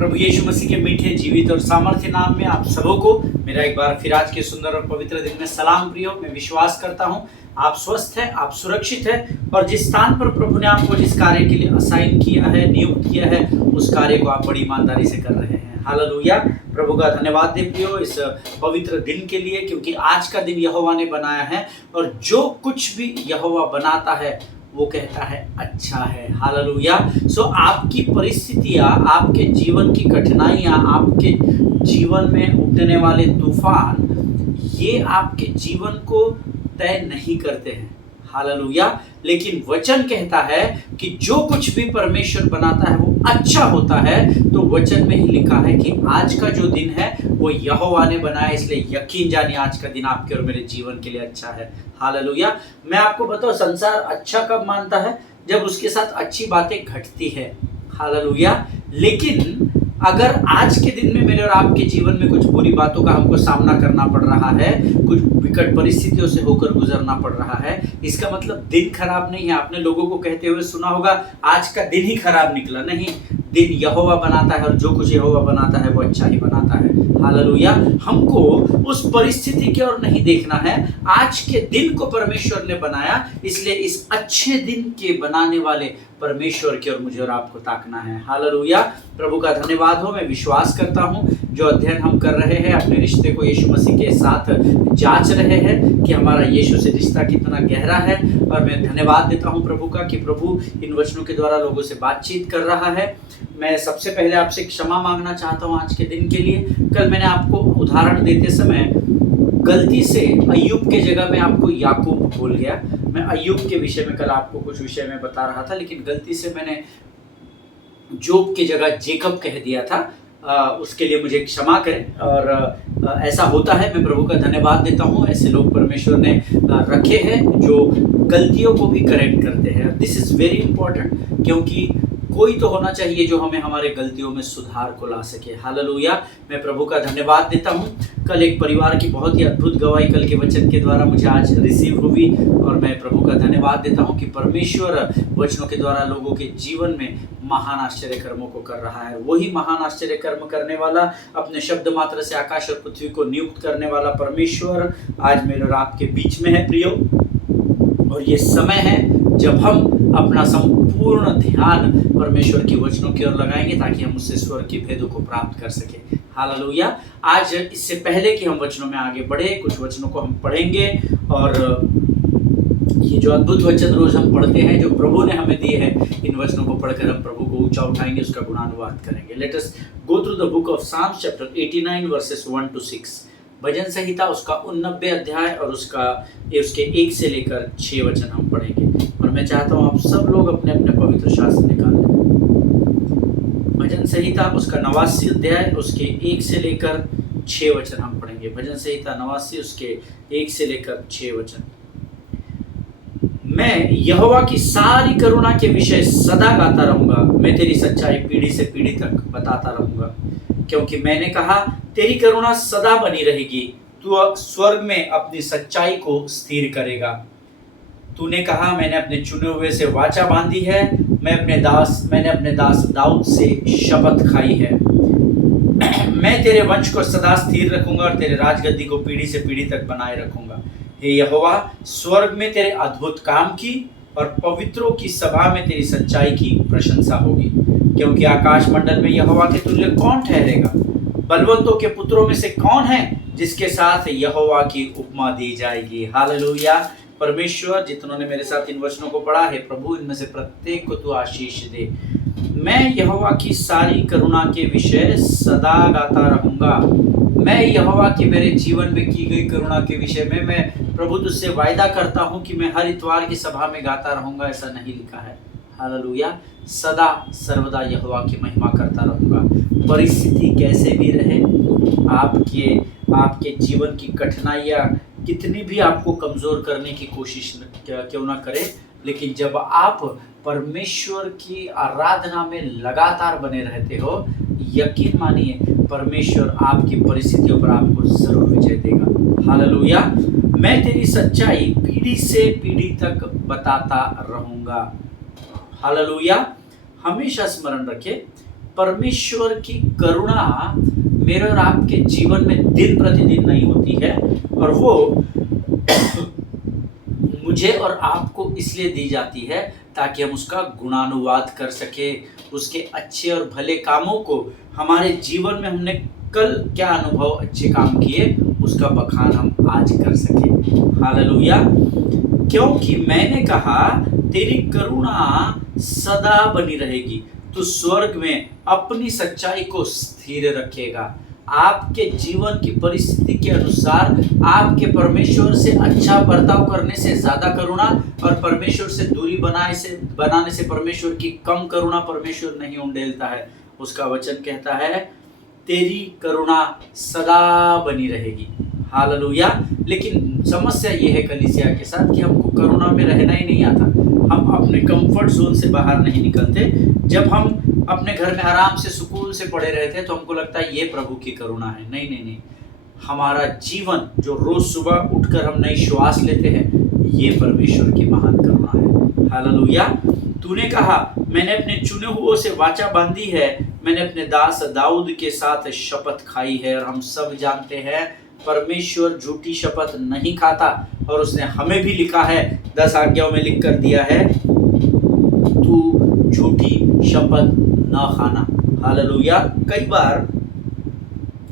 प्रभु यीशु मसीह के मीठे जीवित और सामर्थ्य नाम में आप सबों को मेरा एक बार फिर आज के सुंदर और पवित्र दिन में सलाम प्रियो। मैं विश्वास करता हूं आप स्वस्थ हैं, आप सुरक्षित हैं और जिस स्थान पर प्रभु ने आपको जिस कार्य के लिए असाइन किया है, नियुक्त किया है, उस कार्य को आप बड़ी ईमानदारी से कर रहे हैं। हालेलुया। प्रभु का धन्यवाद दे प्रियो इस पवित्र दिन के लिए, क्योंकि आज का दिन यहोवा ने बनाया है और जो कुछ भी यहोवा बनाता है वो कहता है अच्छा है। हालेलुया। सो आपकी परिस्थितियां, आपके जीवन की कठिनाइयां, आपके जीवन में उठने वाले तूफान, ये आपके जीवन को तय नहीं करते हैं। हालेलुया। लेकिन वचन कहता है कि जो कुछ भी परमेश्वर बनाता है वो अच्छा होता है। तो वचन में ही लिखा है कि आज का जो दिन है वो यहोवा ने बनाया, इसलिए यकीन जानिए आज का दिन आपके और मेरे जीवन के लिए अच्छा है। हालेलुया। मैं आपको बताऊं, संसार अच्छा कब मानता है? जब उसके साथ अच्छी बातें घटती है। हालेलुया। लेकिन अगर आज के दिन में मेरे और आपके जीवन में कुछ बुरी बातों का हमको सामना करना पड़ रहा है, कुछ विकट परिस्थितियों से होकर गुजरना पड़ रहा है, इसका मतलब दिन खराब नहीं है। आपने लोगों को कहते हुए सुना होगा आज का दिन ही खराब निकला। नहीं, दिन यहोवा बनाता है और जो कुछ यहोवा बनाता है वो अच्छा ही बनाता है। हालेलुया। हमको उस परिस्थिति की ओर नहीं देखना है, आज के दिन को परमेश्वर ने बनाया, इसलिए इस अच्छे दिन के बनाने वाले परमेश्वर की ओर मुझे और आपको ताकना है। हालेलुया। प्रभु का धन्यवाद हो। मैं विश्वास करता हूं जो अध्ययन हम कर रहे हैं, अपने रिश्ते को यीशु मसीह के साथ जांच रहे हैं कि हमारा यीशु से रिश्ता कितना गहरा है। और मैं धन्यवाद देता हूं प्रभु का कि प्रभु इन वचनों के द्वारा लोगों से बातचीत कर रहा है। मैं सबसे पहले आपसे क्षमा मांगना चाहता हूं आज के दिन के लिए। कल मैंने आपको उदाहरण देते समय गलती से अय्यूब के जगह में आपको याकूब बोल गया। मैं अय्यूब के विषय में कल आपको कुछ विषय में बता रहा था, लेकिन गलती से मैंने जोब की जगह जेकब कह दिया था। उसके लिए मुझे क्षमा करें। और ऐसा होता है, मैं प्रभु का धन्यवाद देता हूँ। ऐसे लोग परमेश्वर ने रखे हैं जो गलतियों को भी करेक्ट करते हैं। दिस इज़ वेरी इंपॉर्टेंट, क्योंकि कोई तो होना चाहिए जो हमें हमारे गलतियों में सुधार को ला सके। हालेलुया। मैं प्रभु का धन्यवाद देता हूँ। कल एक परिवार की बहुत ही अद्भुत गवाही कल के वचन के द्वारा मुझे आज रिसीव हुई और मैं प्रभु का धन्यवाद देता हूँ कि परमेश्वर वचनों के द्वारा लोगों के जीवन में महान आश्चर्य कर्मों को कर रहा है। वही महान आश्चर्य कर्म करने वाला, अपने शब्द मात्र से आकाश और पृथ्वी को नियुक्त करने वाला परमेश्वर आज मेरे और आपके बीच में है प्रियो। और ये समय है जब हम अपना संपूर्ण ध्यान परमेश्वर की वचनों की ओर लगाएंगे ताकि हम उससे स्वर्ग की भेदों को प्राप्त कर सके। हालेलुया। आज इससे पहले कि हम वचनों में आगे बढ़े, कुछ वचनों को हम पढ़ेंगे और ये जो अद्भुत वचन रोज हम पढ़ते हैं जो प्रभु ने हमें दिए हैं, इन वचनों को पढ़कर हम प्रभु को ऊंचा उठाएंगे, उसका गुणानुवाद करेंगे। Let us go through the book of Psalms chapter 89 verses 1 to 6। भजन संहिता उसका 89 अध्याय और उसके 1 से लेकर 6 वचन हम पढ़ेंगे। और मैं चाहता हूँ आप सब लोग अपने अपने पवित्र शास्त्र निकाल लें। भजन संहिता उसका 89 अध्याय उसके 1 से लेकर 6 वचन हम पढ़ेंगे। भजन संहिता 89 उसके 1 से लेकर 6 वचन। मैं यहोवा की सारी करुणा के विषय सदा गाता रहूंगा, मैं तेरी सच्चाई पीढ़ी से पीढ़ी तक बताता रहूंगा, क्योंकि मैंने कहा तेरी करुणा सदा बनी रहेगी, तू स्वर्ग में अपनी सच्चाई को स्थिर करेगा। तूने कहा मैंने अपने चुने हुए से वाचा बांधी है, मैंने अपने दास दाऊद से शपथ खाई है। मैं तेरे वंश को सदा स्थिर रखूंगा और तेरे राजगद्दी को पीढ़ी से पीढ़ी तक बनाए रखूंगा। हे यहोवा, स्वर्ग में तेरे अद्भुत काम की और पवित्रों की सभा में तेरी सच्चाई की प्रशंसा होगी, क्योंकि आकाश मंडल में यहोवा के तुल्य कौन ठहरेगा? बलवंतों के पुत्रों में से कौन है जिसके साथ यहोवा की उपमा दी जाएगी? हालेलुया। परमेश्वर जितनों ने मेरे साथ इन वचनों को पढ़ा है, प्रभु इनमें से प्रत्येक को तू आशीष दे। मैं यहोवा की सारी करुणा के विषय सदा गाता रहूंगा। मैं यहोवा की मेरे जीवन में की गई करुणा के विषय में मैं प्रभु तुझसे वायदा करता हूं कि मैं हर इतवार की सभा में गाता रहूंगा। ऐसा नहीं लिखा है। हालेलुया। सदा सर्वदा यहोवा की महिमा करता रहूंगा। परिस्थिति कैसे भी रहे, आपके जीवन की कठिनाइयाँ कितनी भी आपको कमजोर करने की कोशिश क्यों ना करे, लेकिन जब आप परमेश्वर की आराधना में लगातार बने रहते हो, यकीन मानिए परमेश्वर आपकी परिस्थितियों पर आपको जरूर विजय देगा। हालेलुया। मैं तेरी सच्चाई पीढ़ी से पीढ़ी तक बताता रहूंगा। हालेलुया। हमेशा स्मरण रखें परमेश्वर की करुणा मेरे और आपके जीवन में दिन प्रतिदिन नहीं होती है, और वो मुझे और आपको इसलिए दी जाती है ताकि हम उसका गुणानुवाद कर सके, उसके अच्छे और भले कामों को हमारे जीवन में हमने कल क्या अनुभव अच्छे काम किए उसका बखान हम आज कर सके। हालेलुया। क्योंकि मैंने कहा तेरी करुणा सदा बनी रहेगी, तू स्वर्ग में अपनी सच्चाई को स्थिर रखेगा। आपके जीवन की परिस्थिति के अनुसार आपके परमेश्वर से अच्छा बर्ताव करने से ज्यादा करुणा और परमेश्वर से दूरी बनाने से परमेश्वर की कम करुणा परमेश्वर नहीं उंडेलता है। उसका वचन कहता है तेरी करुणा सदा बनी रहेगी। हालेलुया। लेकिन समस्या ये है कलीसिया के साथ कि हमको करुणा में रहना ही नहीं आता। हम अपने कंफर्ट जोन से बाहर नहीं निकलते। जब हम अपने घर में आराम से सुकून से पड़े रहते हैं तो हमको लगता है ये प्रभु की करुणा है। नहीं नहीं नहीं, हमारा जीवन जो रोज सुबह उठकर हम नई श्वास लेते हैं ये परमेश्वर की महान करुणा है। हालेलुया। तूने कहा मैंने अपने चुने हुओं से वाचा बांधी है, मैंने अपने दास दाऊद के साथ शपथ खाई है। और हम सब जानते हैं परमेश्वर झूठी शपथ नहीं खाता, और उसने हमें भी लिखा है 10 आज्ञाओं में लिख कर दिया है तू झूठी शपथ न खाना। हालेलुया। कई बार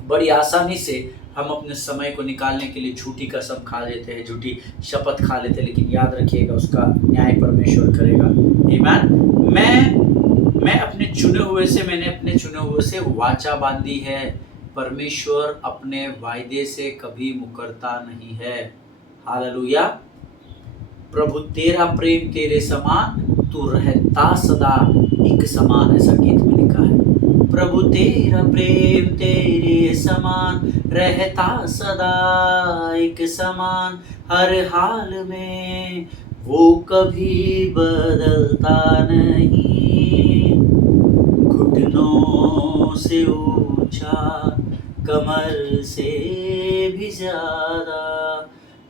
बड़ी आसानी से हम अपने समय को निकालने के लिए झूठी कसम खा लेते हैं, झूठी शपथ खा लेते हैं, लेकिन याद रखिएगा उसका न्याय परमेश्वर करेगा। आमीन। मैंने अपने चुने हुए से वाचा बांधी है। परमेश्वर अपने वायदे से कभी मुकरता नहीं है। हालेलुया। प्रभु तेरा प्रेम तेरे समान, तू रहता सदा एक समान, ऐसा गीत में लिखा है। प्रभु तेरा प्रेम तेरे समान, रहता सदा एक समान, हर हाल में वो कभी बदलता नहीं। घुटनों से ऊंचा, कमर से भी ज्यादा,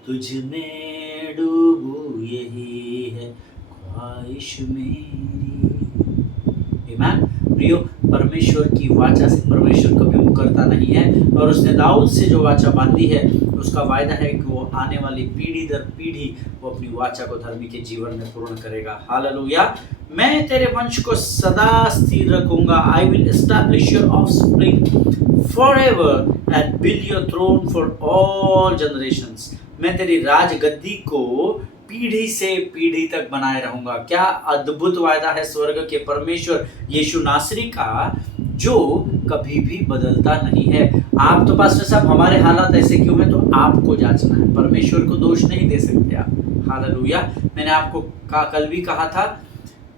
तुझ में डूबूं यही है ख्वाहिश मेरी। आमीन। प्रियो, परमेश्वर की वाचा से परमेश्वर कभी मुकरता नहीं है, और उसने दाऊद से जो वाचा बांधी है उसका वायदा है कि वो आने वाली पीढ़ी दर पीढ़ी वो अपनी वाचा को धर्मी के जीवन में पूर्ण करेगा। हालेलुया। मैं तेरे वंश को सदा स्थिर रखूंगा। I will establish your offspring forever and build your throne for all generations. मैं तेरी राजगद्दी को पीढ़ी से पीढ़ी तक बनाए रहूंगा। क्या अद्भुत वायदा है स्वर्ग के परमेश्वर यीशु नासरी का, जो कभी भी बदलता नहीं है। आप तो पास्टर साहब हमारे हालात ऐसे क्यों हैं, तो आपको जांचना है, परमेश्वर को दोष नहीं दे सकते आप। हालेलुया। मैंने आपको कल भी कहा था,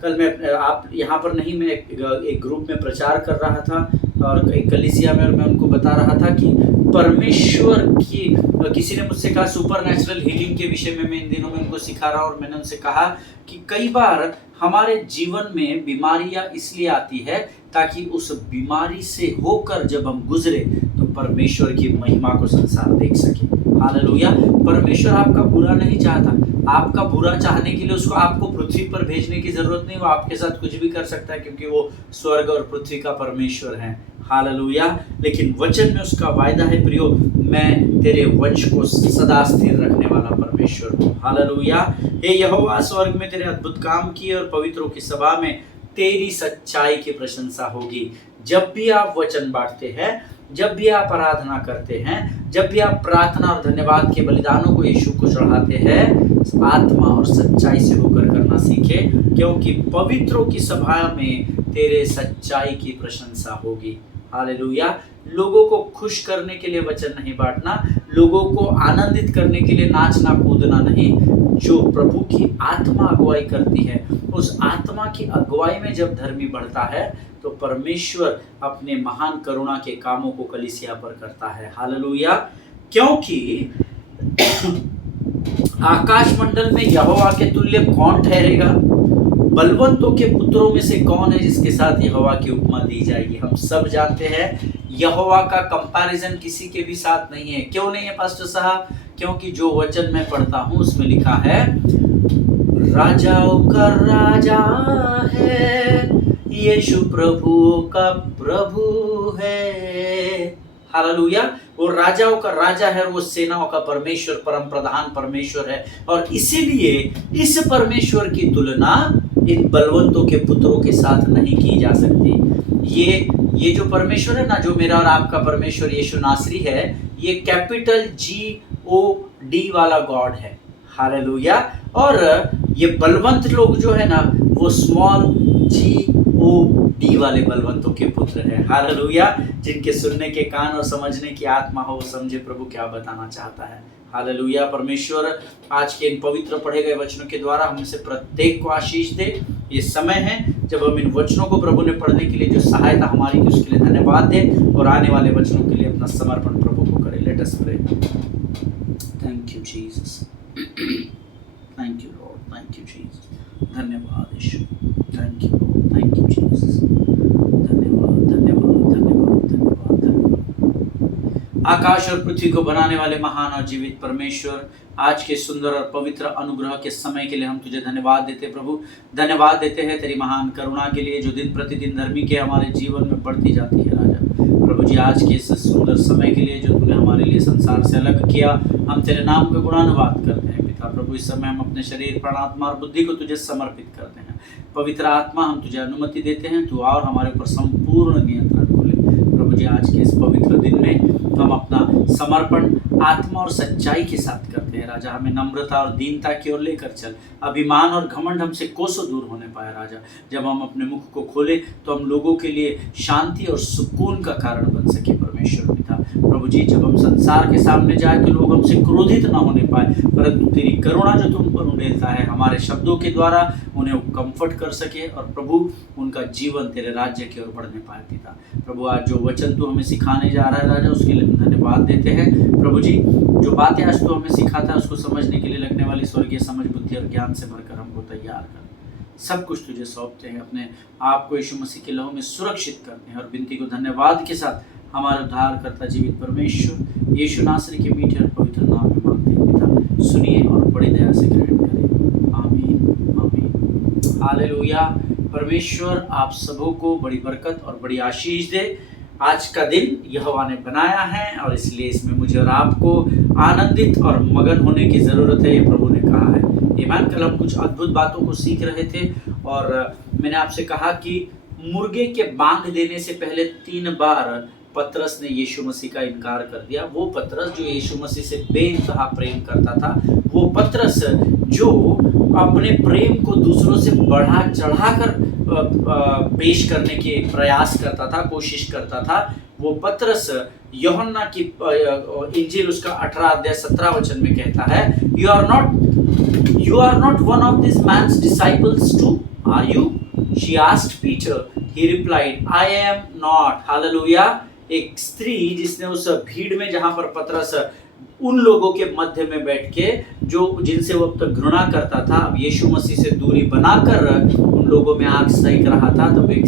कल मैं आप यहाँ पर नहीं, मैं एक ग्रुप में प्रचार कर रहा था और एक कलीसिया में, और मैं उनको बता रहा था कि परमेश्वर की, किसी ने मुझसे कहा सुपर नेचुरल हीलिंग के विषय में मैं इन दिनों में उनको सिखा रहा हूँ, और मैंने उनसे कहा कि कई बार हमारे जीवन में बीमारियां इसलिए आती है ताकि उस बीमारी से होकर जब हम गुजरे तो परमेश्वर की महिमा को संसार देख सके। हालेलुया। परमेश्वर आपका बुरा नहीं चाहता। आपका बुरा चाहने के लिए उसको आपको पृथ्वी पर भेजने की जरूरत नहीं, वो आपके साथ कुछ भी कर सकता है क्योंकि वो स्वर्ग और पृथ्वी का परमेश्वर है। हालेलुया। लेकिन वचन में उसका वायदा है, प्रियो, मैं तेरे वंश को सदा स्थिर रखने वाला परमेश्वर हूँ। हालेलुया। हे यहोवा, स्वर्ग में तेरे अद्भुत काम किए और पवित्रों की सभा में तेरी सच्चाई की प्रशंसा होगी। जब भी आप वचन बांटते हैं, जब भी आप आराधना करते हैं, जब भी आप प्रार्थना और धन्यवाद के बलिदानों को यीशु को चढ़ाते हैं, आत्मा और सच्चाई से होकर करना सीखे, क्योंकि पवित्रों की सभा में तेरे सच्चाई की प्रशंसा होगी। हालेलुया। लोगों को खुश करने के लिए वचन नहीं बांटना, लोगों को आनंदित करने के लिए नाचना कूदना नहीं। जो प्रभु की आत्मा अगुवाई करती है, उस आत्मा की अगुवाई में जब धर्मी बढ़ता है तो परमेश्वर अपने महान करुणा के कामों को कलीसिया पर करता है। हालेलुया। क्योंकि आकाश मंडल में यहोवा के तुल्य कौन ठहरेगा? बलवंतों के पुत्रों में से कौन है जिसके साथ यहोवा की उपमा दी जाएगी? हम सब जानते हैं यहोवा का कंपैरिजन किसी के भी साथ नहीं है। क्यों नहीं है पास्टर साहब? क्योंकि जो वचन मैं पढ़ता हूं उसमें लिखा है, राजाओं का राजा है यीशु प्रभुओं का प्रभु है। हालेलुया। वो राजाओं का राजा है, वो सेनाओं का परमेश्वर, परम प्रधान परमेश्वर है। और इसीलिए इस परमेश्वर की तुलना इन बलवंतों के पुत्रों के साथ नहीं की जा सकती। ये जो परमेश्वर है ना, जो मेरा और आपका परमेश्वर यीशु नासरी है, ये कैपिटल GOD वाला गॉड है। हालेलुया। और ये बलवंत लोग जो है ना, वो स्मॉल GOD वाले बलवंतों के पुत्र हैं। हालेलुया। जिनके सुनने के कान और समझने की आत्मा हो, वो समझे प्रभु क्या बताना चाहता है। हालेलुया। परमेश्वर आज के इन पवित्र पढ़े गए वचनों के द्वारा हम से प्रत्येक को आशीष दे। ये समय है जब हम इन वचनों को प्रभु ने पढ़ने के लिए जो सहायता हमारी की, उसके लिए धन्यवाद दे और आने वाले वचनों के लिए अपना समर्पण प्रभु को करें। Let us pray. Thank you Jesus, thank you Lord, thank you Jesus. धन्यवाद Yeshu, thank you Lord, thank you Jesus. धन्यवाद धन्यवाद धन्यवाद धन्यवाद धन्यवाद। आकाश और पृथ्वी को बनाने वाले महान और जीवित परमेश्वर, आज के सुंदर और पवित्र अनुग्रह के समय के लिए हम तुझे धन्यवाद देते प्रभु। धन्यवाद देते हैं तेरी महान करुणा के लिए, जो दिन प्रतिदिन धर्मी के हमारे जीवन में बढ़ती जाती है राजा। प्रभु जी, आज के इस सुंदर समय के लिए जो तूने हमारे लिए संसार से अलग किया, हम तेरे नाम का गुणानुवाद करते हैं पिता। प्रभु, इस समय हम अपने शरीर, प्राण, आत्मा और बुद्धि को तुझे समर्पित करते हैं। पवित्र आत्मा, हम तुझे अनुमति देते हैं, तू और हमारे ऊपर संपूर्ण नियंत्रण को ले। प्रभु जी, आज के इस पवित्र दिन में हम अपना समर्पण आत्मा और सच्चाई के साथ करते हैं राजा। हमें नम्रता और दीनता की ओर लेकर चल। अभिमान और घमंड हमसे कोसों दूर होने पाए राजा। जब हम अपने मुख को खोले तो हम लोगों के लिए शांति और सुकून का कारण बन सके परमेश्वर पिता। प्रभु जी, जब हम संसार के सामने जाए तो लोग हमसे क्रोधित ना होने पाए, परंतु तेरी करुणा जो तुम पर उड़ेलता है, हमारे शब्दों के द्वारा उन्हें कंफर्ट कर सके और प्रभु उनका जीवन तेरे राज्य की ओर बढ़ने पाए पिता। प्रभु, आज जो वचन तू हमें सिखाने जा रहा है राजा, उसके लिए धन्यवाद देते हैं। प्रभु जी, जो बातें आज तू हमें सिखाता है, उसको समझने के लिए लगने वाली स्वर्गीय समझ, बुद्धि और ज्ञान से भरकर हमको तैयार कर। सब कुछ तुझे सौंपते हैं, अपने आप को यीशु मसीह के लहू में सुरक्षित करते हैं और विनती को धन्यवाद के साथ हमारे उद्धारकर्ता जीवित परमेश्वर यीशु नासरी के मीठे और पवित्र नाम में मांगते हैं पिता। सुनिए और बड़ी दया से ग्रहण करें। आमीन आमीन। हालेलुया। परमेश्वर आप सबों को बड़ी बरकत और बड़ी आशीष दे। आज का दिन यहोवा ने बनाया है और इसलिए इसमें मुझे और आपको आनंदित और मगन होने की ज़रूरत है, ये प्रभु ने कहा है। ईमान, कल हम कुछ अद्भुत बातों को सीख रहे थे और मैंने आपसे कहा कि मुर्गे के बांग देने से पहले 3 बार पतरस ने यीशु मसीह का इनकार कर दिया। वो पतरस जो यीशु मसीह से बेइंतहा प्रेम करता था, वो पतरस जो अपने प्रेम को दूसरों से बढ़ा चढ़ाकर पेश करने के प्रयास करता था, कोशिश करता था, वो पतरस यूहन्ना की इंजील उसका 18 अध्याय 17 वचन में कहता है, you are not one of this man's disciples too, are you? She asked Peter, he replied, I am not. Hallelujah. एक स्त्री जिसने उस भीड़ में, जहां पर पतरस उन लोगों के मध्य में बैठ के जो जिनसे वो अब तक घृणा करता था, अब यीशु मसीह से दूरी बनाकर उन लोगों में आग सेक रहा था, तब एक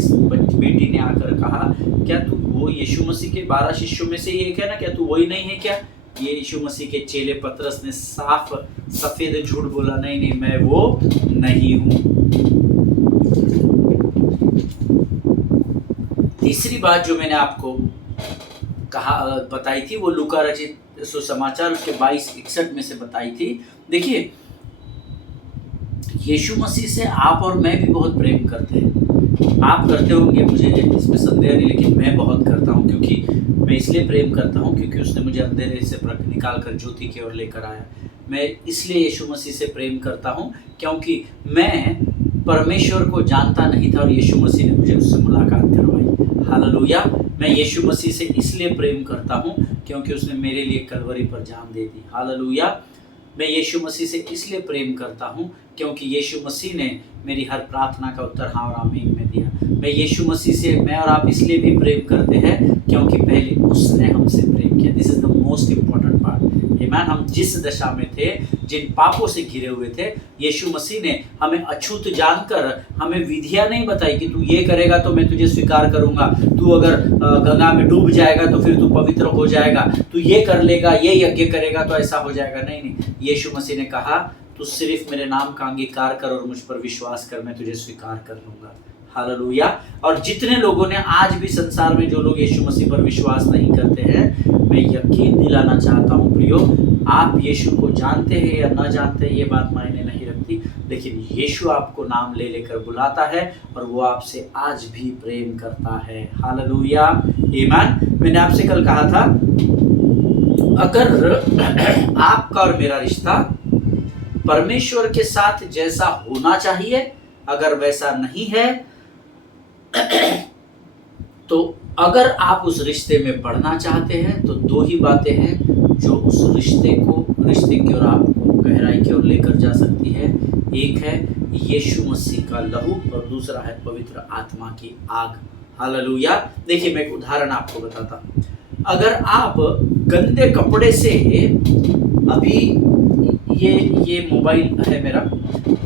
बेटी ने आकर कहा, क्या तू वो यीशु मसीह के 12 शिष्यों में से एक है ना? क्या तू वही नहीं है क्या? ये यीशु मसीह के चेले पतरस ने साफ सफेद झूठ बोला, नहीं नहीं, मैं वो नहीं हूं। तीसरी बात जो मैंने आपको बताई थी, वो लूका रचित सुसमाचार उसके 22:61 में से बताई थी। देखिए, यीशु मसीह से आप और मैं भी बहुत प्रेम करते हैं। आप करते होंगे, मुझे इसमें संदेह नहीं, लेकिन मैं बहुत करता हूँ। क्योंकि मैं इसलिए प्रेम करता हूँ क्योंकि उसने मुझे अंधेरे से निकाल कर ज्योति की ओर लेकर आया। मैं इसलिए यीशु मसीह से प्रेम करता हूँ क्योंकि मैं परमेश्वर को जानता नहीं था और यीशु मसीह ने मुझे उससे मुलाकात करवाई। हालेलुया। मैं यीशु मसीह से इसलिए प्रेम करता हूँ क्योंकि उसने मेरे लिए कलवरी पर जान दे दी। हालेलुया। मैं यीशु मसीह से इसलिए प्रेम करता हूँ क्योंकि यीशु मसीह ने मेरी हर प्रार्थना का उत्तर हाँ और आमीन में दिया। मैं यीशु मसीह से, मैं और आप इसलिए भी प्रेम करते हैं क्योंकि पहले उसने हमसे प्रेम किया। This is the most important part. आमीन। हम जिस दशा में थे, जिन पापों से घिरे हुए थे, यीशु मसीह ने हमें अछूत जानकर हमें विधियां नहीं बताई कि तू ये करेगा तो मैं तुझे स्वीकार करूंगा, तू अगर गंगा में डूब जाएगा तो फिर तू पवित्र हो जाएगा, तू ये कर लेगा, ये यज्ञ करेगा तो ऐसा हो जाएगा। नहीं नहीं, यीशु मसीह ने कहा तू सिर्फ मेरे नाम का अंगीकार कर और मुझ पर विश्वास कर, मैं तुझे स्वीकार कर लूंगा। हालेलुया। और जितने लोगों ने आज भी संसार में जो लोग यीशु मसीह पर विश्वास नहीं करते हैं, मैं यकीन दिलाना चाहता हूँ प्रियो, आप यीशु को जानते हैं या न जानते हैं ये बात मायने नहीं रखती, लेकिन यीशु आपको नाम ले लेकर बुलाता है और वो आपसे आज भी प्रेम करता है। हालेलुया, आमीन। मैंने आपसे कल कहा था, अगर आपका और मेरा रिश्ता परमेश्वर के साथ जैसा होना चाहिए, अगर वैसा नहीं है, तो अगर आप उस रिश्ते में बढ़ना चाहते हैं तो दो ही बातें हैं जो उस रिश्ते की ओर आपको गहराई की ओर लेकर जा सकती है। एक है यीशु मसीह का लहू और दूसरा है पवित्र आत्मा की आग। हालेलुया। देखिए, मैं एक उदाहरण आपको बताता हूँ। अगर आप गंदे कपड़े से, अभी ये मोबाइल है मेरा,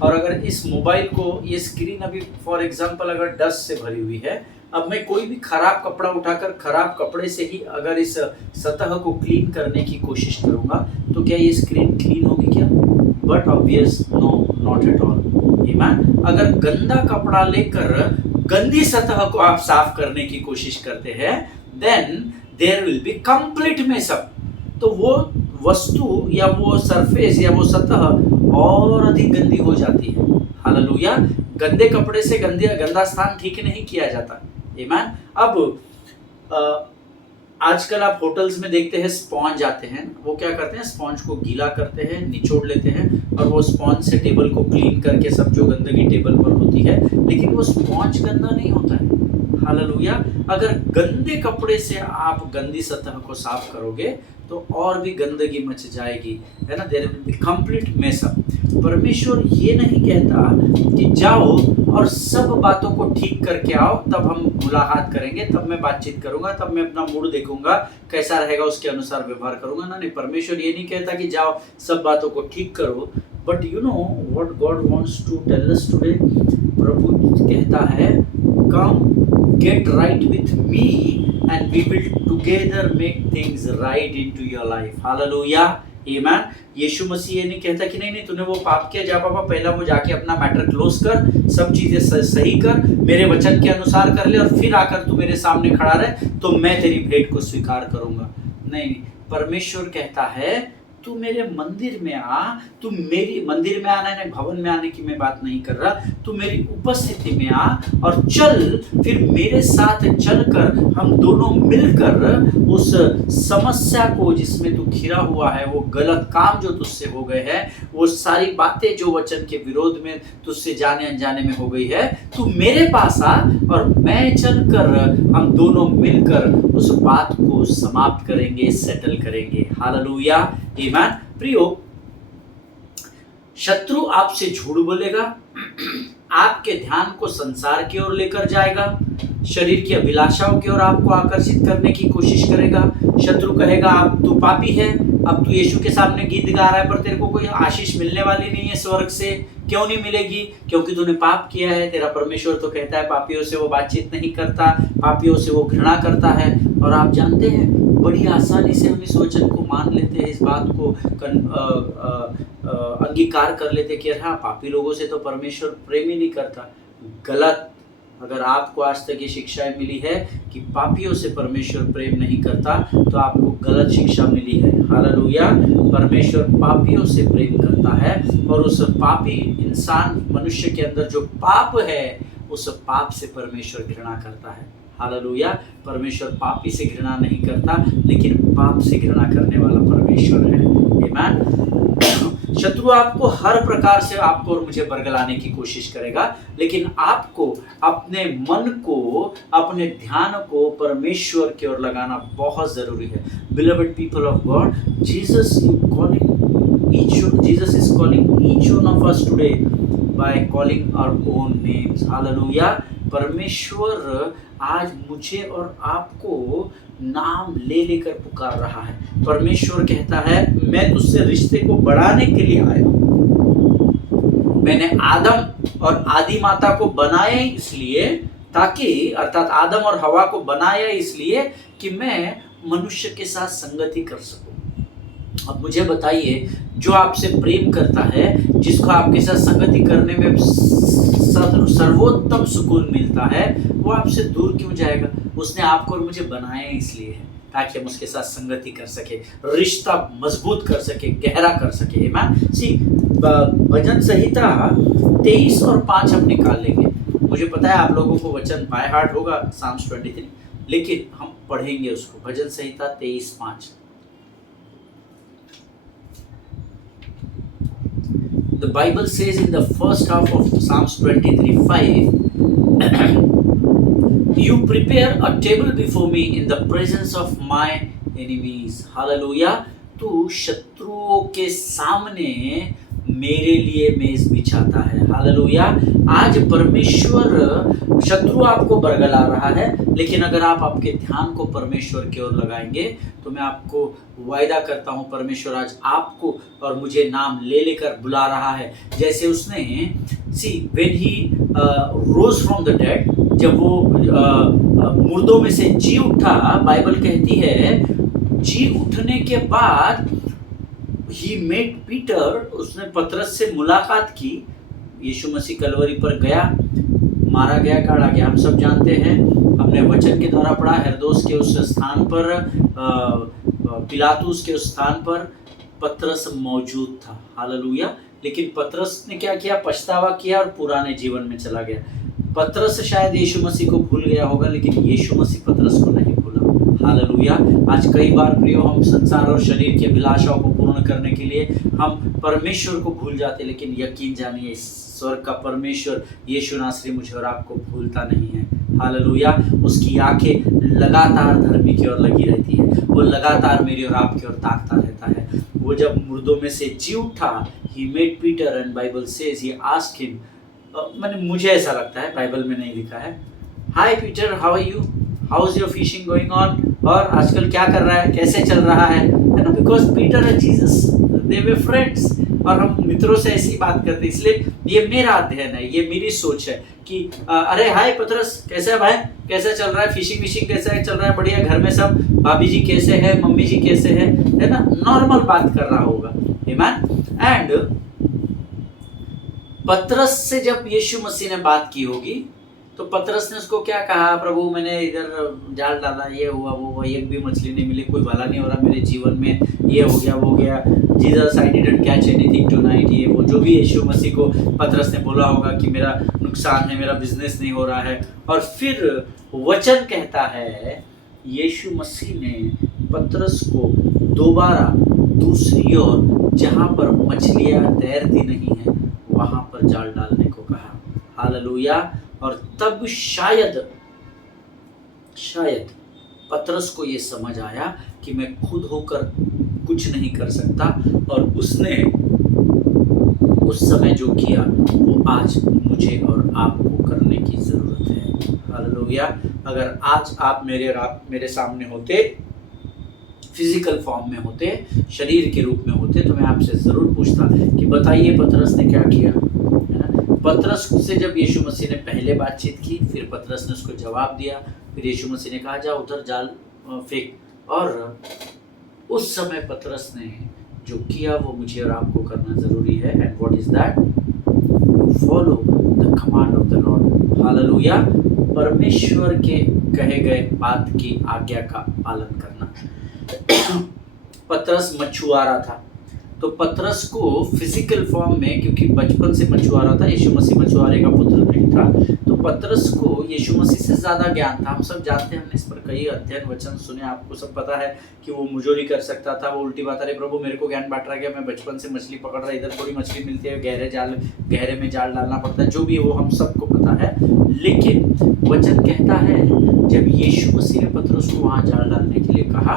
और अगर इस मोबाइल को, ये स्क्रीन अभी फॉर एग्जांपल अगर डस्ट से भरी हुई है, अब मैं कोई भी खराब कपड़ा उठाकर खराब कपड़े से ही अगर इस सतह को क्लीन करने की कोशिश करूंगा तो क्या ये स्क्रीन क्लीन होगी क्या? But obvious no, not at all. आमीन। अगर गंदा कपड़ा लेकर गंदी सतह को आप साफ करने की कोशिश करते हैं, then there will be complete mess up. तो वो वस्तु या वो सरफेस या वो सतह और अधिक गंदी हो जाती है। हालेलुया। गंदे कपड़े से गंदा स्थान ठीक नहीं किया जाता। आमीन। अब आजकल आप होटल्स में देखते हैं स्पॉन्ज आते हैं, वो क्या करते हैं, स्पॉन्ज को गीला करते हैं, निचोड़ लेते हैं और वो स्पॉन्ज से टेबल को क्लीन करके सब जो गंदगी टेबल पर होती है, लेकिन वो स्पॉन्ज गंदा नहीं होता है। हालेलुया। अगर गंदे कपड़े से आप गंदी सतह को साफ करोगे तो और भी गंदगी मच जाएगी, है ना, there will be complete mess up. परमेश्वर ये नहीं कहता कि जाओ और सब बातों को ठीक करके आओ, तब हम मुलाकात करेंगे, तब मैं बातचीत करूंगा, तब मैं अपना मूड देखूंगा कैसा रहेगा उसके अनुसार व्यवहार करूंगा। ना, नहीं, परमेश्वर ये नहीं कहता कि जाओ सब बातों को ठीक करो। But you know what God wants to tell us today. प्रभु कहता है, कम get right with me and we will together make things right into your life. Hallelujah. Amen. यीशु मसीह ये नहीं कहता कि नहीं तूने वो पाप किया, जा पापा पहला वो जाके अपना मैटर क्लोज कर, सब चीजें सही कर, मेरे वचन के अनुसार कर ले और फिर आकर तू मेरे सामने खड़ा रहे तो मैं तेरी भेंट को स्वीकार करूंगा। नहीं, परमेश्वर कहता है तू मेरे मंदिर में आ, तू मेरी मंदिर में आना है, भवन में आने की मैं बात नहीं कर रहा, तू मेरी उपस्थिति में आ और चल, फिर मेरे साथ चलकर हम दोनों मिलकर उस समस्या को जिसमें तू घिरा हुआ है, वो गलत काम जो तुझसे हो गए हैं, वो सारी बातें जो वचन के विरोध में तुझसे जाने अनजाने में हो गई है, तू मेरे पास आ और मैं चलकर हम दोनों मिलकर उस बात को समाप्त करेंगे, सेटल करेंगे। हालेलुया। आमीन। प्रियो, शत्रु आपसे झूठ बोलेगा, आपके ध्यान को संसार की ओर लेकर जाएगा, शरीर की अभिलाषाओं की ओर आपको आकर्षित करने की कोशिश करेगा। शत्रु कहेगा आप तू पापी है, अब तू यीशु के सामने गीत गा रहा है पर तेरे को कोई आशीष मिलने वाली नहीं है स्वर्ग से। क्यों नहीं मिलेगी? क्योंकि तूने पाप किया है। तेरा परमेश्वर तो कहता है पापियों से वो बातचीत नहीं करता, पापियों से वो घृणा करता है। और आप जानते हैं, बड़ी आसानी से हम इस वचन को मान लेते हैं, इस बात को अंगीकार कर लेते कि हाँ, पापी लोगों से तो परमेश्वर प्रेम ही नहीं करता। गलत। अगर आपको आज तक ये शिक्षाएं मिली है कि पापियों से परमेश्वर प्रेम नहीं करता, तो आपको गलत शिक्षा मिली है। हालेलुया। परमेश्वर पापियों से प्रेम करता है और उस पापी इंसान, मनुष्य के अंदर जो पाप है, उस पाप से परमेश्वर घृणा करता है। हालेलुया। परमेश्वर पापी से घृणा नहीं करता, लेकिन पाप से घृणा करने वाला परमेश्वर है। आमीन। शत्रु आपको हर प्रकार से आपको और मुझे बरगलाने की कोशिश करेगा, लेकिन आपको अपने मन को, अपने ध्यान को परमेश्वर की ओर लगाना बहुत जरूरी है। Beloved people of God, Jesus is calling each one of us today by calling our own names. Hallelujah. परमेश्वर आज मुझे और आपको नाम ले लेकर पुकार रहा है। परमेश्वर कहता है, मैं तुझसे रिश्ते को बढ़ाने के लिए आया हूं। मैंने आदम और आदि माता को बनाया इसलिए, ताकि अर्थात आदम और हवा को बनाया इसलिए कि मैं मनुष्य के साथ संगति कर सकूं। अब मुझे बताइए, जो आपसे प्रेम करता है, जिसको आपके साथ संगति करने में सर्वोत्तम सुकून मिलता है, वो आपसे दूर क्यों जाएगा? उसने आपको और मुझे बनाया इसलिए है ताकि हम उसके साथ संगति कर सके, रिश्ता मजबूत कर सके, गहरा कर सके। आमीन। सी भजन संहिता 23 और 5 हम निकाल लेंगे। मुझे पता है आप लोगों को वचन बाय हार्ट होगा साम्स 23, लेकिन हम पढ़ेंगे उसको। भजन संहिता 23:5। The Bible says in the first half of Psalms 23:5, You prepare a table before me in the presence of my enemies. Hallelujah. तू शत्रुओं के सामने मेरे लिए मेज बिछाता है। हालेलुया। आज परमेश्वर, शत्रु आपको बरगला रहा है, लेकिन अगर आप आपके ध्यान को परमेश्वर की ओर लगाएंगे तो मैं आपको वायदा करता हूं, परमेश्वर आज आपको और मुझे नाम ले लेकर बुला रहा है। जैसे उसने when he rose from the dead, जब वो मुर्दों में से जी उठा, बाइबल कहती है जी उठने के बाद ही मेट पीटर, उसने पतरस से मुलाकात की। यीशु मसीह कलवरी पर गया, मारा गया, काढ़ा गया, हम सब जानते हैं। हमने वचन के द्वारा पढ़ा, हेरोदेस के उस स्थान पर, पिलातुस के उस स्थान पर पतरस मौजूद था। हालेलुया। लेकिन पतरस ने क्या किया? पछतावा किया और पुराने जीवन में चला गया। पतरस शायद यीशु मसीह को भूल गया होगा, लेकिन यीशु मसीह पतरस को नहीं भूला। हालेलुया। आज कई बार प्रियो, हम संसार और शरीर की अभिलाषाओं को पूर्ण करने के लिए हम परमेश्वर को भूल जाते, लेकिन यकीन जानिए स्वर्ग का परमेश्वर यीशु नासरी मुझे और आपको भूलता नहीं है। हालेलुया। उसकी आंखें लगातार धर्मी की ओर लगी रहती है, वो लगातार मेरी और आपकी ओर ताकता रहता है। वो जब मुर्दों में से जी उठा, he met Peter and Bible says he asked him, मैंने, मुझे ऐसा लगता है, बाइबल में नहीं लिखा है, hi Peter, how are you, how is your fishing going on, और आजकल क्या कर रहा है, कैसे चल रहा है ना? Because Peter and Jesus they were friends, और हम मित्रों से ऐसी बात करते हैं। इसलिए ये मेरा अध्ययन है, ये मेरी सोच है कि अरे हाय पतरस, कैसे है भाई, कैसा चल रहा है, फिशिंग विशिंग कैसा चल रहा है, बढ़िया, घर में सब, भाभी जी कैसे है, मम्मी जी कैसे है ना? नॉर्मल बात कर रहा होगा। आमीन। एंड पतरस से जब यीशु मसीह ने बात की होगी तो पतरस ने उसको क्या कहा? प्रभु, मैंने इधर जाल डाला, ये हुआ, वो हुआ, एक भी मछली नहीं मिली, कोई भला नहीं हो रहा मेरे जीवन में, ये हो गया, वो हो गया, Jesus I didn't catch anything tonight, ये वो जो भी यीशु मसीह को पतरस ने बोला होगा कि मेरा नुकसान है, मेरा बिजनेस नहीं हो रहा है। और फिर वचन कहता है यीशु मसीह ने पतरस को दोबारा दूसरी ओर, जहाँ पर मछलियाँ तैरती नहीं है, वहाँ पर जाल डालने को कहा। हालेलुया। और तब शायद पतरस को ये समझ आया कि मैं खुद होकर कुछ नहीं कर सकता, और उसने उस समय जो किया वो आज मुझे और आपको करने की जरूरत है। हालेलुया। अगर आज आप मेरे सामने होते, फिजिकल फॉर्म में होते, शरीर के रूप में होते, तो मैं आपसे जरूर पूछता कि बताइए पतरस ने क्या किया, है ना? पतरस से जब यीशु मसीह ने पहले बातचीत की, फिर पतरस ने उसको जवाब दिया, फिर यीशु मसीह ने कहा जा उधर जाल फेंक, और उस समय पतरस ने जो किया वो मुझे और आपको करना जरूरी है। And what is that? To follow the command of the Lord. Hallelujah. परमेश्वर के कहे गए बात की आज्ञा का पालन करना। पतरस मछुआरा था, तो पतरस को फिजिकल फॉर्म में, क्योंकि बचपन से मछुआरा था, यीशु मसीह मछुआरे का पुत्र नहीं था, तो पतरस को यीशु मसीह से ज़्यादा ज्ञान था। हम सब जानते हैं, हमने इस पर कई अध्ययन वचन सुने, आपको सब पता है कि वो मुजोरी कर सकता था, वो उल्टी बात, अरे प्रभु मेरे को ज्ञान बांट रहा है, मैं बचपन से मछली पकड़ रहा, इधर थोड़ी मछली मिलती है, गहरे में जाल डालना पड़ता है, जो भी वो हम सबको पता है। लेकिन वचन कहता है जब यीशु मसीह ने पतरस को वहाँ जाल डालने के लिए कहा,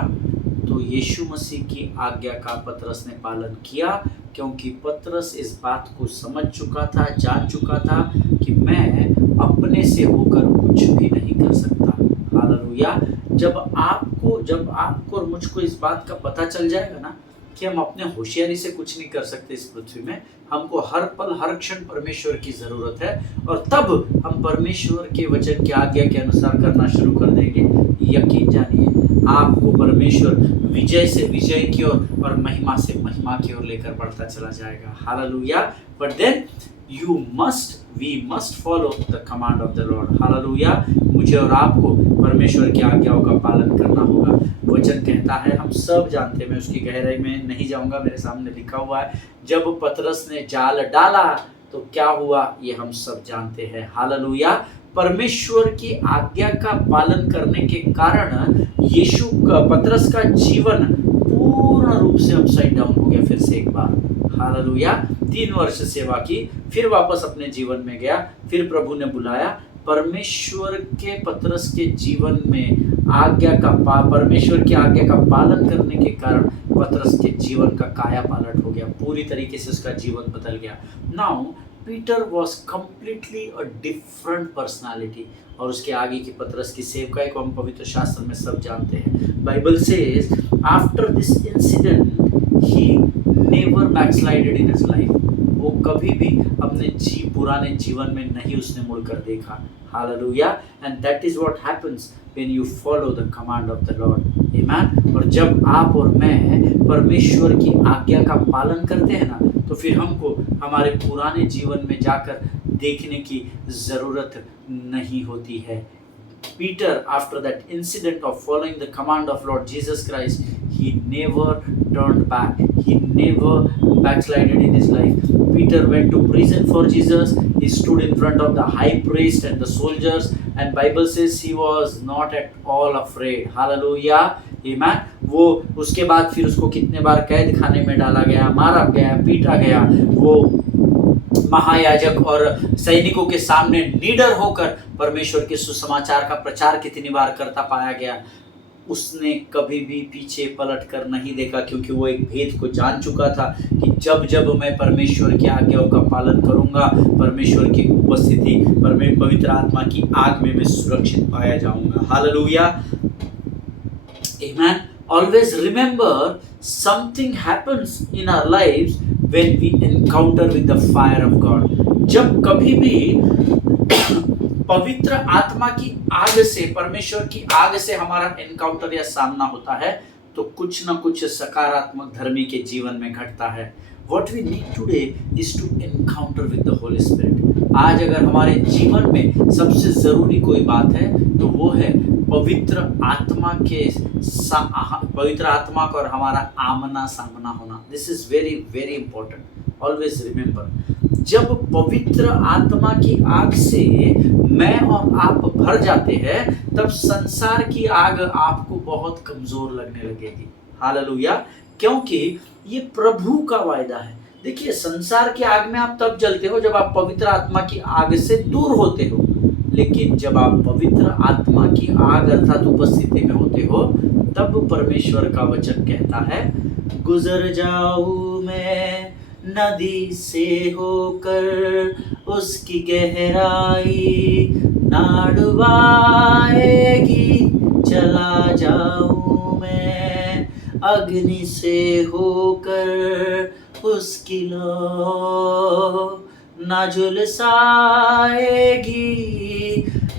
तो यीशु मसीह की आज्ञा का पतरस ने पालन किया, क्योंकि पतरस इस बात को समझ चुका था, जान चुका था कि मैं अपने से होकर कुछ भी नहीं कर सकता। हालेलुया। जब आपको और मुझको इस बात का पता चल जाएगा ना कि हम अपने होशियारी से कुछ नहीं कर सकते इस पृथ्वी में, हमको हर पल हर क्षण परमेश्वर की ज़रूरत है, और तब हम परमेश्वर के वचन की आज्ञा के अनुसार करना शुरू कर देंगे। यकीन जानिए आपको परमेश्वर विजय से विजय की ओर और महिमा से महिमा की ओर लेकर बढ़ता चला जाएगा। Hallelujah. But then you must we must follow the command of the Lord. Hallelujah. मुझे और आपको परमेश्वर की आज्ञाओं का पालन करना होगा। वचन कहता है, हम सब जानते हैं, मैं उसकी गहराई में नहीं जाऊंगा, मेरे सामने लिखा हुआ है, जब पतरस ने जाल डाला तो क्या हुआ ये हम सब जानते हैं। हालेलुया। परमेश्वर की आज्ञा का पालन करने के कारण यीशु का पतरस का जीवन पूर्ण रूप से अपसाइड डाउन हो गया। फिर से एक बार हालेलुया। 3 वर्ष सेवा की, फिर वापस अपने जीवन में गया, फिर प्रभु ने बुलाया। परमेश्वर के पतरस के जीवन में परमेश्वर की आज्ञा का पालन करने के कारण पतरस के जीवन का काया पालट हो गया, पूरी तरीके से उसका जीवन बदल गया। Now Peter was completely a different personality. और उसके आगे की पतरस की सेवकाई को हम पवित्र शास्त्र में सब जानते हैं। Bible says after this incident he never backslided in his life. वो कभी भी अपने पुराने जीवन में नहीं उसने मुड़कर देखा। Hallelujah. And that is what happens when you follow the command of the Lord. Amen. और जब आप और मैं परमेश्वर की आज्ञा का पालन करते हैं ना, तो फिर हमको हमारे पुराने जीवन में जाकर देखने की ज़रूरत नहीं होती है। Peter, after that incident of following the command of Lord Jesus Christ, he never turned back. He never backslided in his life. Peter went to prison for Jesus. He stood in front of the high priest and the soldiers, and Bible says he was not at all afraid. Hallelujah. Amen. वो उसके बाद फिर उसको कितने बार कैद खाने में डाला गया, मारा गया, पीटा गया। वो महायाजक और सैनिकों के सामने निडर होकर परमेश्वर के सुसमाचार का प्रचार कितनी बार करता पाया गया। उसने कभी भी पीछे पलट कर नहीं देखा, क्योंकि वो एक भेद को जान चुका था कि जब जब मैं परमेश्वर की आज्ञाओं का पालन करूंगा, परमेश्वर की उपस्थिति, पवित्र आत्मा की आग में मैं सुरक्षित पाया जाऊंगा। Hallelujah. Amen. Always remember, something happens in our lives when we encounter with the fire of God. जब कभी भी पवित्र आत्मा की आग से, परमेश्वर की आग से हमारा एनकाउंटर या सामना होता है, तो कुछ न कुछ सकारात्मक धर्मी के जीवन में घटता है। What we need today is to encounter with the Holy Spirit. आज अगर हमारे जीवन में सबसे ज़रूरी कोई बात है तो वो है पवित्र आत्मा का और हमारा आमना सामना होना। This is very very important. Always remember, जब पवित्र आत्मा की आग से मैं और आप भर जाते हैं, तब संसार की आग आपको बहुत कमजोर लगने लगेगी। हालेलुया। क्योंकि ये प्रभु का वायदा है। देखिए, संसार की आग में आप तब जलते हो जब आप पवित्र आत्मा की आग से दूर होते हो, लेकिन जब आप पवित्र आत्मा की आग अर्थात उपस्थिति में होते हो, तब परमेश्वर का वचन कहता है, गुजर जाऊं मैं नदी से होकर, उसकी गहराई ना डुबाएगी, चला जाऊं मैं अग्नि से होकर, उसकी लौ ना झुलसाएगी,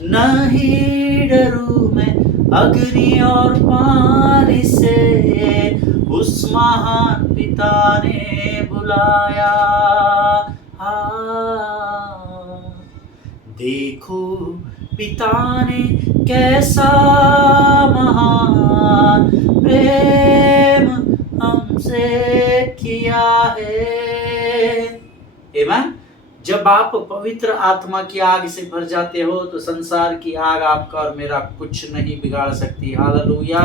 नहीं डरूं मैं अग्नि और पानी से, उस महान पिता ने बुलाया। देखो पिता ने कैसा महान प्रेम हमसे किया है। आमीन। जब आप पवित्र आत्मा की आग से भर जाते हो, तो संसार की आग आपका और मेरा कुछ नहीं बिगाड़ सकती। Hallelujah.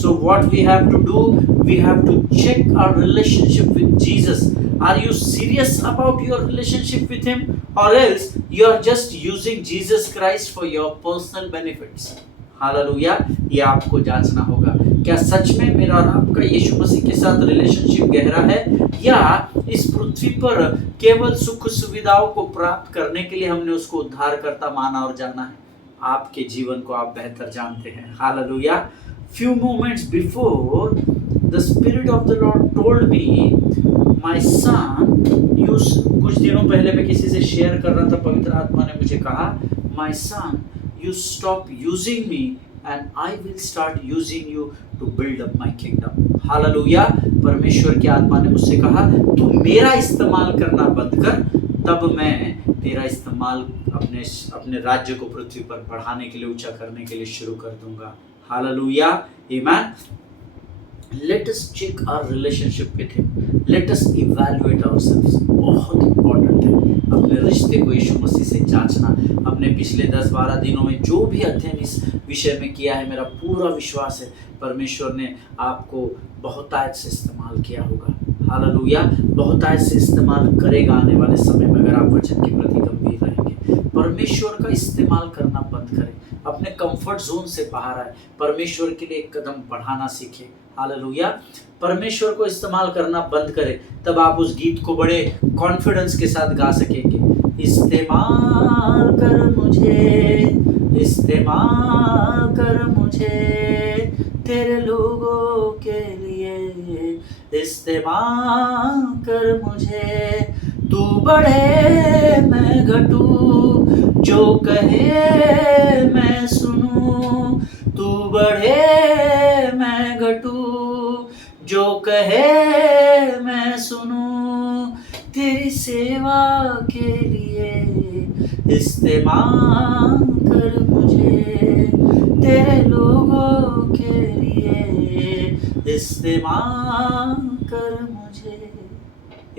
So what we have to do, we have to check our relationship with Jesus. Are you serious about your relationship with him, or else you are just using Jesus Christ for your personal benefits. Hallelujah. ये आपको जांचना होगा, क्या सच में मेरा और आपका यीशु मसीह के साथ रिलेशनशिप गहरा है, या इस पृथ्वी पर केवल सुख सुविधाओं को प्राप्त करने के लिए हमने उसको उद्धारकर्ता माना और जाना है। आपके जीवन को आप बेहतर जानते हैं। Hallelujah. few moments before, the Spirit of the Lord told me, my son, कुछ दिनों पहले मैं किसी से शेयर कर रहा था, पवित्र आत्मा ने मुझे कहा, my son, you stop using me and I will start using you to build up my kingdom. Hallelujah. परमेश्वर की आत्मा ने मुझसे कहा, तू मेरा इस्तेमाल करना बंद कर, तब मैं तेरा इस्तेमाल अपने राज्य को पृथ्वी पर बढ़ाने के लिए, ऊंचा करने के लिए शुरू कर दूंगा। हालेलुया, आमीन। Let us check our relationship with him, let us evaluate ourselves. बहुत इंपॉर्टेंट है अपने रिश्ते को यीशु मसीह से जांचना। अपने पिछले 10-12 दिनों में जो भी अध्ययन इस विषय में किया है, मेरा पूरा विश्वास है परमेश्वर ने आपको बहुतायत से इस्तेमाल किया होगा। हालेलुया, बहुतायत से इस्तेमाल करेगा आने वाले समय में, अगर आप वचन के प्रति गंभीर रहेंगे। परमेश्वर का इस्तेमाल करना बंद करें, अपने कंफर्ट जोन से बाहर आए, परमेश्वर के लिए एक कदम बढ़ाना सीखें। हालेलुया, परमेश्वर को इस्तेमाल करना बंद करें, तब आप उस गीत को बड़े कॉन्फिडेंस के साथ गा सकेंगे। इस्तेमाल कर मुझे, इस्तेमाल कर मुझे तेरे लोगों के लिए, इस्तेमाल कर मुझे। तू बढ़े मैं घटूं, जो कहे मैं सुनूं। तू बढ़े मैं घटूं, जो कहे मैं सुनूं। तेरी सेवा के लिए इस्तेमाल कर मुझे, तेरे लोगों के लिए इस्तेमाल कर मुझे।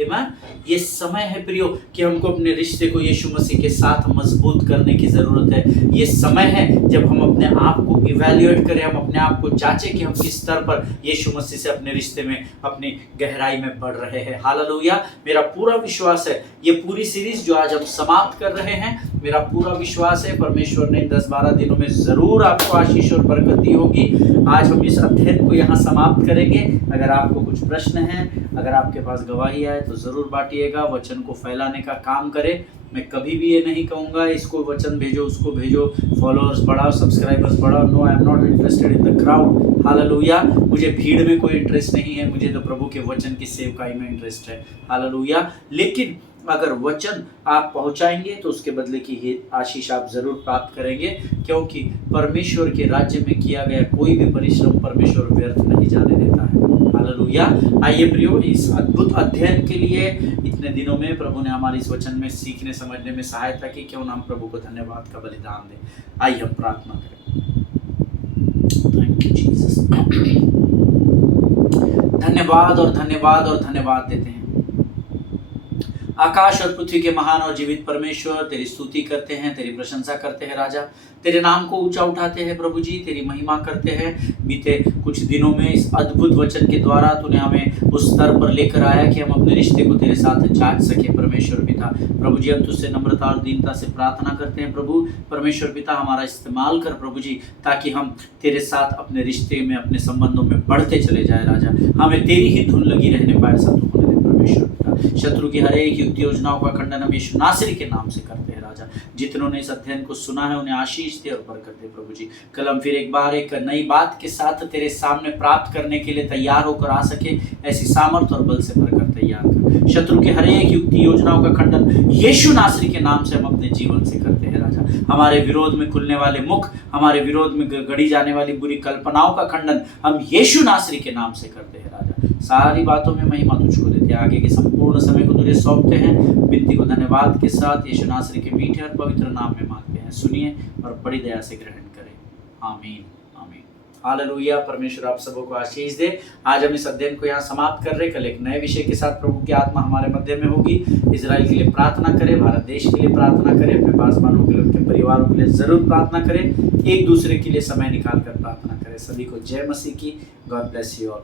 आमीन। ये समय है प्रियो कि हमको अपने रिश्ते को यीशु मसीह के साथ मजबूत करने की ज़रूरत है। ये समय है जब हम अपने आप को इवैल्यूएट करें, हम अपने आप को जांचें कि हम किस स्तर पर यीशु मसीह से अपने रिश्ते में, अपनी गहराई में बढ़ रहे हैं। हालेलुया, मेरा पूरा विश्वास है ये पूरी सीरीज जो आज हम समाप्त कर रहे हैं, मेरा पूरा विश्वास है परमेश्वर ने 10-12 दिनों में ज़रूर आपको आशीष और बरकत दी होगी। आज हम इस अध्ययन को यहाँ समाप्त करेंगे। अगर आपको कुछ प्रश्न हैं, अगर आपके पास गवाही आए तो ज़रूर बांटिएगा, वचन को फैलाने का काम करें। मैं कभी भी ये नहीं कहूँगा इसको वचन भेजो, उसको भेजो, फॉलोअर्स बढ़ाओ, सब्सक्राइबर्स बढ़ाओ। No, I am not interested in the crowd. Hallelujah, मुझे भीड़ में कोई इंटरेस्ट नहीं है, मुझे तो प्रभु के वचन की सेवकाई में इंटरेस्ट है। हालेलुया, लेकिन अगर वचन आप पहुंचाएंगे तो उसके बदले की आशीष आप जरूर प्राप्त करेंगे, क्योंकि परमेश्वर के राज्य में किया गया कोई भी परिश्रम परमेश्वर व्यर्थ नहीं जाने देता है। हालेलुया। आइए प्रियो, इस अद्भुत अध्ययन के लिए इतने दिनों में प्रभु ने हमारे इस वचन में सीखने समझने में सहायता की, क्यों ना हम प्रभु को धन्यवाद का बलिदान दें। आइए हम प्रार्थना करें। Thank you Jesus. धन्यवाद और धन्यवाद और धन्यवाद देते हैं। आकाश और पृथ्वी के महान और जीवित परमेश्वर, तेरी स्तुति करते हैं, तेरी प्रशंसा करते हैं राजा, तेरे नाम को ऊंचा उठाते हैं प्रभु जी, तेरी महिमा करते हैं। बीते कुछ दिनों में इस अद्भुत वचन के द्वारा तूने हमें उस स्तर पर लेकर आया कि हम अपने रिश्ते को तेरे साथ जांच सके परमेश्वर पिता। प्रभु जी, हम तुझसे नम्रता और दीनता से प्रार्थना करते हैं प्रभु परमेश्वर पिता, हमारा इस्तेमाल कर प्रभु जी, ताकि हम तेरे साथ अपने रिश्ते में, अपने संबंधों में बढ़ते चले जाए राजा। हमें तेरी ही धुन लगी रहने पाए, ऐसा तू होने दे परमेश्वर पिता। शत्रु की हर एक युक्ति योजनाओं का खंडन हम यीशु नासरी के नाम से करते हैं राजा। जितनों ने इस अध्ययन को सुना है उन्हें आशीष दे और बरकत दे प्रभु जी। कल हम फिर एक बार एक नई बात के साथ तेरे सामने प्राप्त करने के लिए तैयार होकर आ सके, ऐसी सामर्थ और बल से भरकर तैयार कर। शत्रु के हर एक युक्ति योजनाओं का खंडन यीशु नासरी के नाम से हम अपने जीवन से करते हैं राजा। हमारे विरोध में खुलने वाले मुख, हमारे विरोध में गढ़ी जाने वाली बुरी कल्पनाओं का खंडन हम यीशु नासरी के नाम से करते हैं राजा। सारी बातों में महिमा तुझको देते हैं, आगे के संपूर्ण समय को तुझे सौंपते हैं। विनती को धन्यवाद के साथ यीशु नासरी के मीठे और पवित्र नाम में मांगते हैं, सुनिए और बड़ी दया से ग्रहण करें। आमीन, आमीन। हालेलुया। परमेश्वर आप सबों को आशीष दे। आज हम इस अध्ययन को यहाँ समाप्त कर रहे, कल एक नए विषय के साथ प्रभु की आत्मा हमारे मध्य में होगी। इजराइल के लिए प्रार्थना करें, भारत देश के लिए प्रार्थना करें, अपने पासवानों के लिए, उनके परिवारों के लिए जरूर प्रार्थना करें। एक दूसरे के लिए समय निकाल कर प्रार्थना करें। सभी को जय मसीह की। God bless you all.